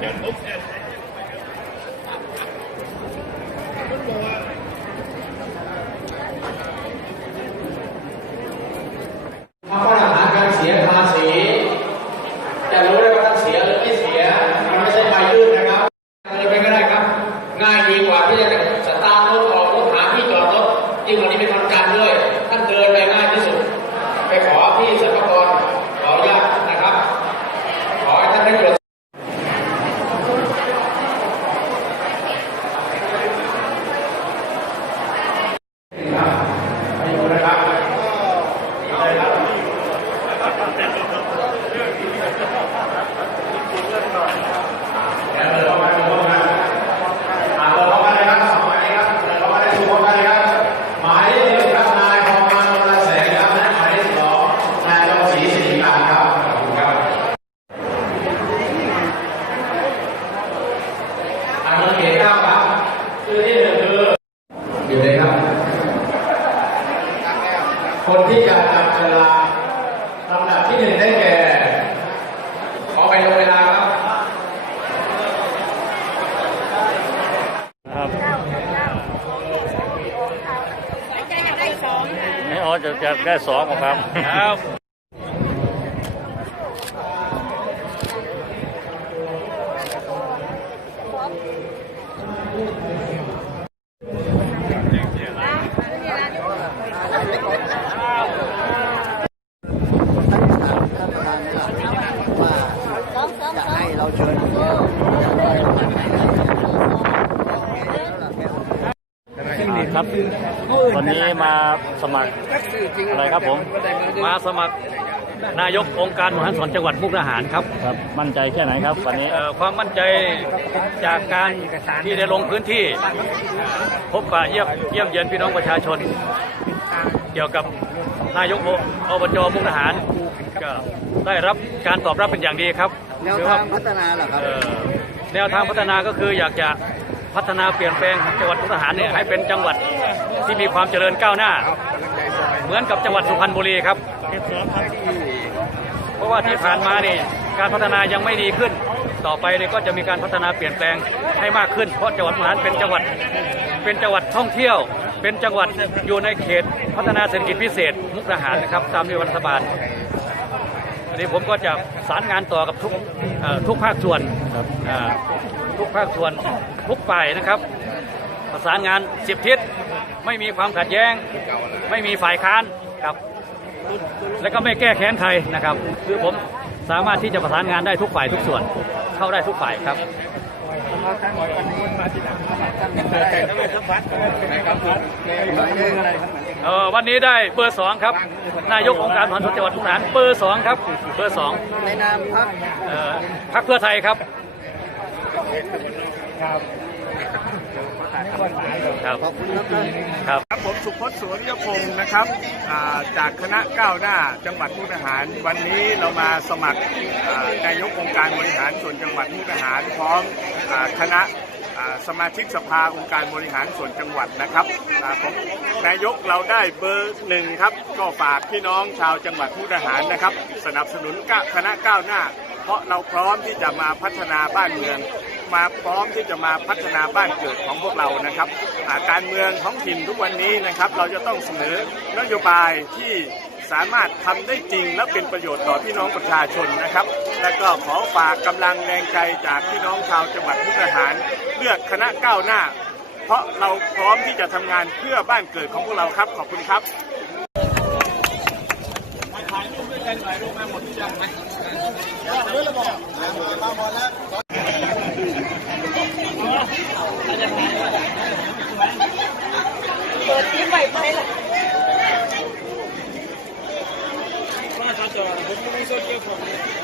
Now, folks, as อันนี้เขตเก้าครับชื่อที่หนึ่งคืออยู่เลยครับ คนที่จะจับเวลาลำดับที่หนึ่งได้แก่ ขอไปลงเวลาครับครับใจอยากได้สองค่ะไม่อ๋อจะจะได้สองครับ ครับจะให้เราเชิญ ครับวันนี้มาสมัครอะไรครับผม มาสมัคร นายกองค์การบริหารส่วนจังหวัดมุกดาหารครับครับ มั่นใจแค่ไหนครับวันนี้เอ่อความมั่นใจจากการที่ได้ลงพื้นที่ พบปะเยี่ยมเยี่ยมเยียนพี่น้องประชาชน เกี่ยวกับนายกอบจมุกดาหารก็ได้รับการตอบรับเป็นอย่างดีครับแนวถือทาว่างพัฒนาเหรอครับ เอ่อแนวทางพัฒนาก็คืออยากจะพัฒนาเปลี่ยนแปลงจังหวัดมุกดาหารเนี่ยให้เป็นจังหวัดที่มีความเจริญก้าวหน้า เหมือนกับจังหวัดสุพรรณบุรีครับ เพราะว่าที่ผ่านมาเนี่ยการพัฒนายังไม่ดีขึ้น ต่อไปเนี่ยก็จะมีการพัฒนาเปลี่ยนแปลงให้มากขึ้น เพราะจังหวัดมุกดาหาเป็นจังหวัดเป็นจังหวัดท่องเที่ยว เป็นจังหวัดอยู่ในเขตพัฒนาเศรษฐกิจพิเศษ มุกดาหารนะครับตามนโยบายรัฐบาลอันนี้ผมก็จะสารงานต่อกับทุกทุกภาคส่วนทุกภาคส่วนทุกฝ่ายนะครับประสานงานสิบทิศไม่มีความขัดแย้ง ไม่มีฝ่ายค้านครับ แล้วก็ไม่แก้แค้นใครนะครับ คือผมสามารถที่จะประสานงานได้ทุกฝ่ายทุกส่วน เข้าได้ทุกฝ่ายครับเออวันนี้ได้เบอร์สองครับ นายกองค์การบริหารส่วนจังหวัดมุกดาหารเบอร์สองครับ เบอร์สองในนามพักพรรคเพื่อไทยครับ ครับขอบคุณครับท่านครับ ครับผมสุพจน์สวนยพงศ์นะครับอ่าจากคณะก้าวหน้าจังหวัดมุกดาหาร วันนี้เรามาสมัครอ่านายกองค์การบริหารส่วนจังหวัดมุกดาหารพร้อมอาคณะอ่าสมาชิกสภาองค์การบริหารส่วนจังหวัดนะครับอ่าผมนายกเราได้เบอร์หนึ่งครับ ก็ฝากพี่น้องชาวจังหวัดมุกดาหารนะครับ สนับสนุนกะคณะก้าวหน้า เพราะเราพร้อมที่จะมาพัฒนาบ้านเมือง มาพร้อมที่จะมาพัฒนาบ้านเกิดของพวกเรานะครับาการเมืองท้องถิ่นทุกวันนี้นะครับ เราจะต้องเสนอนโยบายที่สามารถทำได้จริงและเป็นประโยชน์ต่อพี่น้องประชาชนนะครับ และก็ขอฝากกำลังแรงใจจากพี่น้องชาวจังหวัดมุกดาหารเลือกคณะก้าวหน้า เพราะเราพร้อมที่จะทำงานเพื่อบ้านเกิดของพวกเราครับ ขอบคุณครับถ่ายรูปิดที่ใหม่ไปละผมไม่ต้องเกี่ยว ผม